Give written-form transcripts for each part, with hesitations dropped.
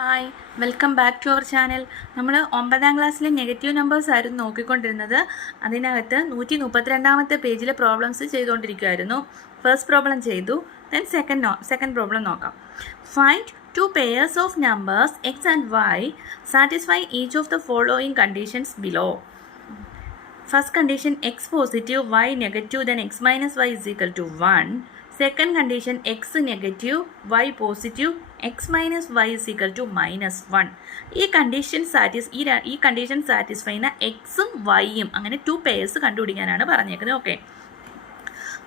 Hi, welcome back to our channel. നമ്മൾ 9ാം ക്ലാസ്സിലെ നെഗറ്റീവ് നമ്പേഴ്സ് ആയിരുന്നു നോക്കിക്കൊണ്ടിരുന്നത്. അതിനകത്ത് 132ാമത്തെ പേജിലെ പ്രോബ്ലംസ് ചെയ്തുകൊണ്ടിരിക്കുമായിരുന്നു. ഫസ്റ്റ് പ്രോബ്ലം ചെയ്തു, ദെൻ സെക്കൻഡ് പ്രോബ്ലം നോക്കാം. Find two pairs of numbers x and y satisfy each of the following conditions below. First condition x positive y negative then x minus y is equal to 1. Second condition x negative y positive x minus y is equal to -1. ഈ condition satisfy ചെയ്യുന്ന എക്സും വൈയും അങ്ങനെ 2 pairs കണ്ടുപിടിക്കാനാണ് പറഞ്ഞേക്കുന്നത്. Okay,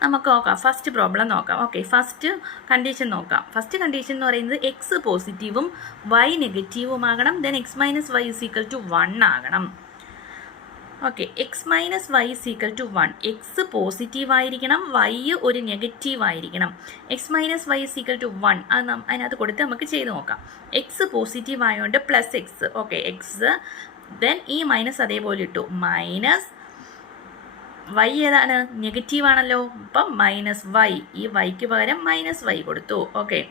നമുക്ക് നോക്കാം. First problem നോക്കാം. Okay, first condition നോക്കാം. First condition എന്ന് പറയുന്നത് എക്സ് പോസിറ്റീവും വൈ നെഗറ്റീവും ആകണം, then x minus y is equal to 1 ആകണം. Okay, x minus y is equal to 1. X positive ആയിരിക്കണം, വൈ ഒരു നെഗറ്റീവ് ആയിരിക്കണം. X minus y is equal to 1 അത് അതിനകത്ത് കൊടുത്ത് നമുക്ക് ചെയ്ത് നോക്കാം. എക്സ് പോസിറ്റീവ് ആയതുകൊണ്ട് plus x. Okay, x then ഈ മൈനസ് അതേപോലെ ഇട്ടു, മൈനസ് വൈ ഏതാണ്, നെഗറ്റീവ് ആണല്ലോ, അപ്പം മൈനസ് വൈ, ഈ വൈക്ക് പകരം മൈനസ് വൈ കൊടുത്തു. ഓക്കെ,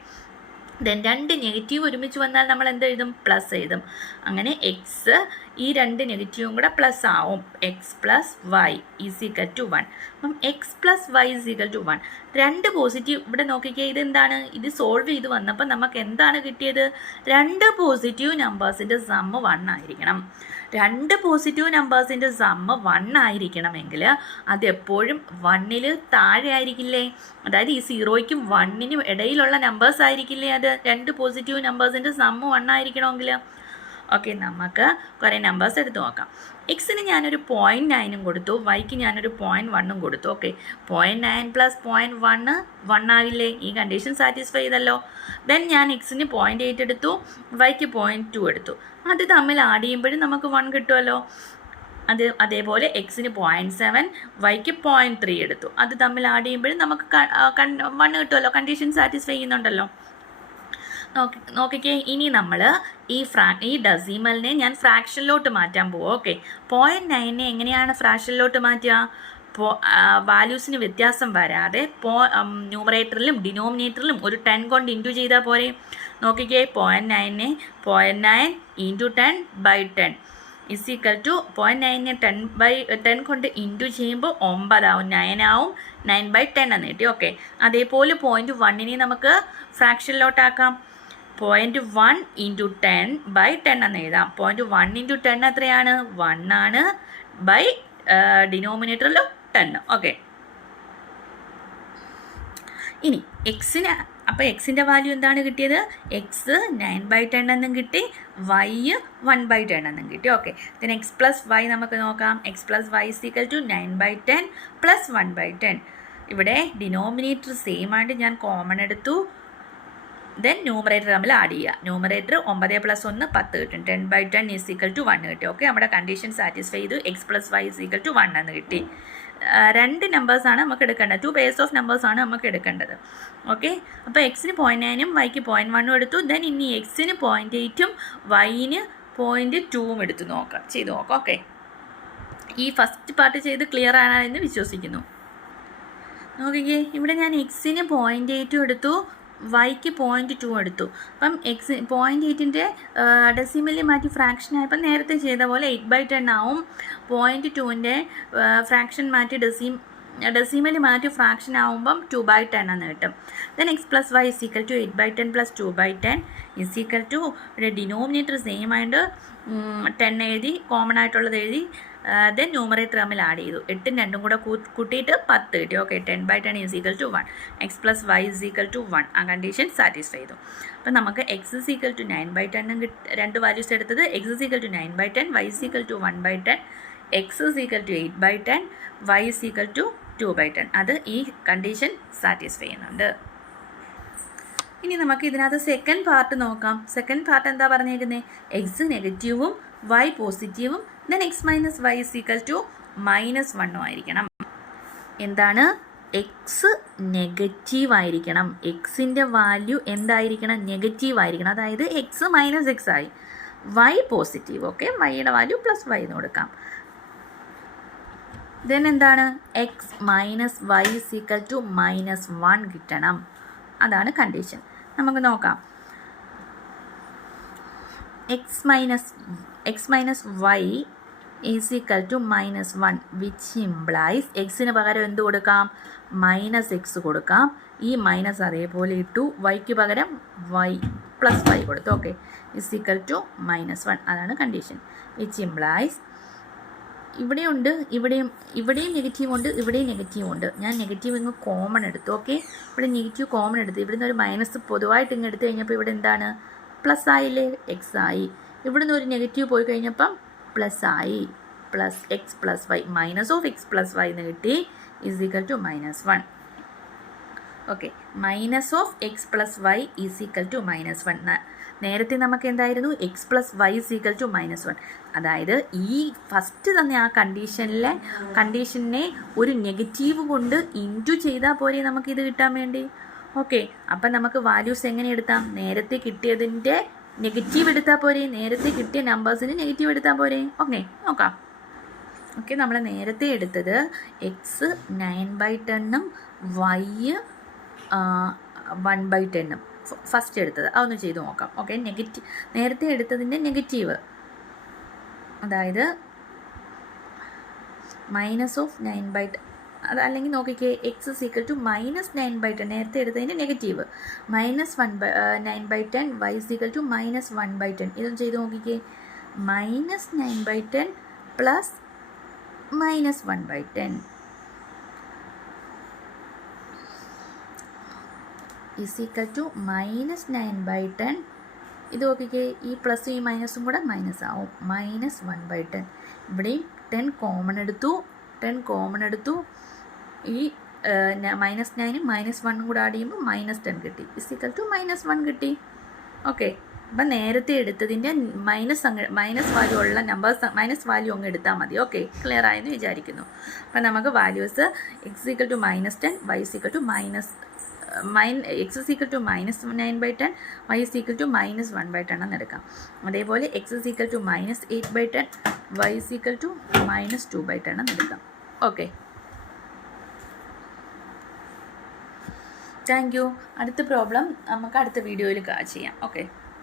ദെൻ 2 നെഗറ്റീവ് ഒരുമിച്ച് വന്നാൽ നമ്മൾ എന്ത് എഴുതും, പ്ലസ് എഴുതും. അങ്ങനെ എക്സ് ഈ 2 നെഗറ്റീവും കൂടെ പ്ലസ് ആവും. X plus y is equal to 1. അപ്പം x plus y is equal to 1. 2 positive ഇവിടെ നോക്കിക്കേ, ഇതെന്താണ്, ഇത് സോൾവ് ചെയ്ത് വന്നപ്പോൾ നമുക്ക് എന്താണ് കിട്ടിയത്, 2 പോസിറ്റീവ് നമ്പേഴ്സിൻ്റെ സമ്മ് 1 ആയിരിക്കണം. 2 പോസിറ്റീവ് നമ്പേഴ്സിൻ്റെ സമ്മ് 1 ആയിരിക്കണമെങ്കിൽ അത് എപ്പോഴും 1ൽ താഴെ ആയിരിക്കില്ലേ, അതായത് ഈ 0യ്ക്കും 1നും ഇടയിലുള്ള നമ്പേഴ്സ് ആയിരിക്കില്ലേ അത്. 2 പോസിറ്റീവ് നമ്പേഴ്സിൻ്റെ സമ്മ് 1 ആയിരിക്കണമെങ്കിൽ. ഓക്കെ, നമുക്ക് കുറേ നമ്പേഴ്സ് എടുത്ത് നോക്കാം. എക്സിന് ഞാനൊരു 0.9 കൊടുത്തു, വൈക്ക് ഞാനൊരു 0.1 കൊടുത്തു. ഓക്കെ, 0.9 പ്ലസ് 0.1 1 ആവില്ലേ, ഈ കണ്ടീഷൻ സാറ്റിസ്ഫൈ ചെയ്തല്ലോ. ദെൻ ഞാൻ എക്സിന് 0.8 എടുത്തു, വൈക്ക് 0.2 എടുത്തു. അത് തമ്മിൽ ആഡ് ചെയ്യുമ്പോഴും നമുക്ക് 1 കിട്ടുമല്ലോ. അതേപോലെ എക്സിന് 0.7 വൈക്ക് 0.3 എടുത്തു, അത് തമ്മിൽ ആഡ് ചെയ്യുമ്പോഴും നമുക്ക് 1 കിട്ടുമല്ലോ. കണ്ടീഷൻ സാറ്റിസ്ഫൈ ചെയ്യുന്നുണ്ടല്ലോ. നോക്കിക്കേ, ഇനി നമ്മൾ ഈ ഡെസിമലിനെ ഞാൻ ഫ്രാക്ഷനിലോട്ട് മാറ്റാൻ പോവും. ഓക്കെ, 0.9 എങ്ങനെയാണ് ഫ്രാക്ഷനിലോട്ട് മാറ്റുക, വാല്യൂസിന് വ്യത്യാസം വരാതെ ന്യൂമറേറ്ററിലും ഡിനോമിനേറ്ററിലും ഒരു 10 കൊണ്ട് ഇൻറ്റു ചെയ്താൽ പോരെ. നോക്കിക്കേ, 0.9 0.9 ഇൻറ്റു 10/10 ഇസ് ഈക്വൽ ടു 0.9 10 കൊണ്ട് ഇൻറ്റു ചെയ്യുമ്പോൾ 9 ആവും, 9 ആവും, 9/10 എന്ന് കിട്ടി. ഓക്കെ, അതേപോലെ 0.1 നമുക്ക് ഫ്രാക്ഷനിലോട്ടാക്കാം. 0.1 ഇൻറ്റു 10/10 എന്ന് എഴുതാം. 0.1 ഇൻറ്റു 10 എത്രയാണ്, 1 ആണ്, ബൈ ഡിനോമിനേറ്ററിൽ 10. ഓക്കെ, ഇനി എക്സിന്, അപ്പോൾ എക്സിൻ്റെ വാല്യൂ എന്താണ് കിട്ടിയത്, എക്സ് 9/10 എന്നും കിട്ടി, വൈ 1/10 എന്നും കിട്ടി. Okay, then x plus y നമുക്ക് നോക്കാം. X plus y is equal to 9/10 plus 1/10. ഇവിടെ ഡിനോമിനേറ്റർ സെയിം ആയിട്ട് ഞാൻ കോമൺ എടുത്തു, ദെൻ ന്യൂമറേറ്റർ തമ്മിൽ ആഡ് ചെയ്യുക. ന്യൂമറേറ്റർ 9 + 1 10 കിട്ടും, 10/10 ഈസ് ഈക്വൽ ടു 1 കിട്ടി. ഓക്കെ, നമ്മുടെ കണ്ടീഷൻ സാറ്റിസ്ഫൈ ചെയ്തു. X plus y is equal to 1 എന്ന് കിട്ടി. 2 നമ്പേഴ്സാണ് നമുക്ക് എടുക്കേണ്ടത്, 2 പെയേഴ്സ് ഓഫ് നമ്പേഴ്സാണ് നമുക്ക് എടുക്കേണ്ടത്. ഓക്കെ, അപ്പോൾ എക്സിന് 0.9 വൈക്ക് 0.1 എടുത്തു, ദെൻ ഇനി എക്സിന് 0.8 വൈന് 0.2 എടുത്ത് ചെയ്ത് നോക്കാം. ഓക്കെ, ഈ ഫസ്റ്റ് പാർട്ട് ചെയ്ത് ക്ലിയർ ആണെന്ന് വിശ്വസിക്കുന്നു. നോക്കിക്കേ, ഇവിടെ ഞാൻ എക്സിന് 0.8 എടുത്തു, വൈക്ക് 0.2 എടുത്തു. അപ്പം 0.8ൻ്റെ ഡെസിമലിൽ മാറ്റി ഫ്രാക്ഷൻ ആയപ്പോൾ നേരത്തെ ചെയ്ത പോലെ 8/10 ആവും. 0.2ൻ്റെ ഫ്രാക്ഷൻ മാറ്റി ഡെസിമൽ മാറ്റി ഫ്രാക്ഷൻ ആവുമ്പം 2/10 എന്ന് കിട്ടും. Then x plus y is equal to 8/10 plus 2/10 is equal to, ഇവിടെ ഡിനോമിനേറ്റർ സെയിം ആയിട്ട് 10 എഴുതി, കോമൺ ആയിട്ടുള്ളത് എഴുതി, ദെൻ ന്യൂമറേറ്റർ തമ്മിൽ ആഡ് ചെയ്തു. 8ഉം 2ഉം കൂടെ കൂട്ടിയിട്ട് 10 കിട്ടി. Okay, 10/10 is equal to 1. X plus y is equal to 1, ആ കണ്ടീഷൻ സാറ്റിസ്ഫൈ ചെയ്തു. അപ്പം നമുക്ക് x is equal to 9/10 2 values എടുത്തത്. X is equal to 9/10, y is equal to 1/10, x is equal to 8/10, y is equal to 2/10. അത് ഈ condition satisfy ചെയ്യുന്നുണ്ട്. ഇനി നമുക്ക് ഇതിനകത്ത് സെക്കൻഡ് പാർട്ട് നോക്കാം. സെക്കൻഡ് പാർട്ട് എന്താ പറഞ്ഞേക്കുന്നത്, എക്സ് നെഗറ്റീവും വൈ പോസിറ്റീവും then x minus y is equal to -1 ആയിരിക്കണം. എന്താണ്, എക്സ് നെഗറ്റീവ് ആയിരിക്കണം. എക്സിൻ്റെ വാല്യൂ എന്തായിരിക്കണം, നെഗറ്റീവ് ആയിരിക്കണം. അതായത് എക്സ് മൈനസ് എക്സ് ആയി, വൈ പോസിറ്റീവ്. ഓക്കെ, വൈയുടെ വാല്യൂ പ്ലസ് വൈ എന്ന് കൊടുക്കാം. ദെൻ എന്താണ്, x minus y is equal to -1 കിട്ടണം. അതാണ് കണ്ടീഷൻ. നമുക്ക് നോക്കാം. x minus y is equal to -1 which implies എക്സിന് പകരം എന്ത് കൊടുക്കാം, -x കൊടുക്കാം. ഈ മൈനസ് അതേപോലെ ഇട്ടു, വൈക്ക് പകരം y പ്ലസ് y കൊടുത്തു. Okay, is equal to -1. അതാണ് കണ്ടീഷൻ. വിച്ച് ഇംപ്ലൈസ് ഇവിടെയുണ്ട്, ഇവിടെയും നെഗറ്റീവ് ഉണ്ട്, ഇവിടെയും നെഗറ്റീവ് ഉണ്ട്. ഞാൻ നെഗറ്റീവ് ഇങ്ങ് കോമൺ എടുത്തു. ഓക്കെ, ഇവിടെ നെഗറ്റീവ് കോമൺ എടുത്തു. ഇവിടുന്ന് ഒരു മൈനസ് പൊതുവായിട്ട് ഇങ്ങ് എടുത്തു കഴിഞ്ഞപ്പോൾ ഇവിടെ എന്താണ്, പ്ലസ് ആയില്ലേ, എക്സ് ആയി. ഇവിടുന്ന് ഒരു നെഗറ്റീവ് പോയി കഴിഞ്ഞപ്പം പ്ലസ് ആയി, plus x plus y, minus of x plus y എന്ന് കിട്ടി. Is equal to -1. Okay, minus of x plus y is equal to -1. നേരത്തെ നമുക്ക് എന്തായിരുന്നു, x plus y is equal to -1. അതായത് ഈ ഫസ്റ്റ് തന്നെ ആ കണ്ടീഷനെ ഒരു നെഗറ്റീവ് കൊണ്ട് ഇൻറ്റു ചെയ്താൽ പോരെ നമുക്കിത് കിട്ടാൻ വേണ്ടി. ഓക്കെ, അപ്പം നമുക്ക് വാല്യൂസ് എങ്ങനെ എടുത്താം, നേരത്തെ കിട്ടിയതിൻ്റെ നെഗറ്റീവ് എടുത്താൽ പോരെ, നേരത്തെ കിട്ടിയ നമ്പേഴ്സിന് നെഗറ്റീവ് എടുത്താൽ പോരെ. ഓക്കെ, നോക്കാം. ഓക്കെ, നമ്മൾ നേരത്തെ എടുത്തത് എക്സ് 9/10 വൈ 1/10 ഫസ്റ്റ് എടുത്തത്. അതൊന്ന് ചെയ്ത് നോക്കാം. ഓക്കെ, നേരത്തെ എടുത്തതിൻ്റെ നെഗറ്റീവ്, അതായത് മൈനസ് ഓഫ് 9/10, അത് അല്ലെങ്കിൽ നോക്കിക്കേ, എക്സ് ഇസ് ഈക്വൽ ടു -9/10 നേരത്തെ എടുത്തതിൻ്റെ negative, -9/10 y is equal to -1/10. ഇതൊന്ന് ചെയ്ത് നോക്കിക്കേ, -9/10 പ്ലസ് -1/10 ഈസ് ഈക്വൽ ടു -9/10. ഇത് നോക്കിക്കേ, ഈ പ്ലസും ഈ മൈനസും കൂടെ മൈനസ് ആവും, -1/10. ഇവിടെയും 10 കോമൺ എടുത്തു. ഈ -9ഉം -1ഉം കൂടെ ആഡ് ചെയ്യുമ്പോൾ -10 കിട്ടി, ഇസ് ഈക്വൽ ടു -1 കിട്ടി. ഓക്കെ, അപ്പം നേരത്തെ എടുത്തതിൻ്റെ മൈനസ് വാല്യൂ ഉള്ള നമ്പേഴ്സ് മൈനസ് വാല്യൂ അങ്ങ് എടുത്താൽ മതി. ഓക്കെ, ക്ലിയർ ആയെന്ന് വിചാരിക്കുന്നു. അപ്പം നമുക്ക് values x equal to -10, y equal to x is equal to -9/10, y is equal to -1/10 എന്ന് എടുക്കാം. അതേപോലെ x is equal to -8/10, y is equal to -2/10 എന്ന് എടുക്കാം. Okay, thank you. അടുത്ത പ്രോബ്ലം നമുക്ക് അടുത്ത വീഡിയോയിൽ ചെയ്യാം. ഓക്കെ.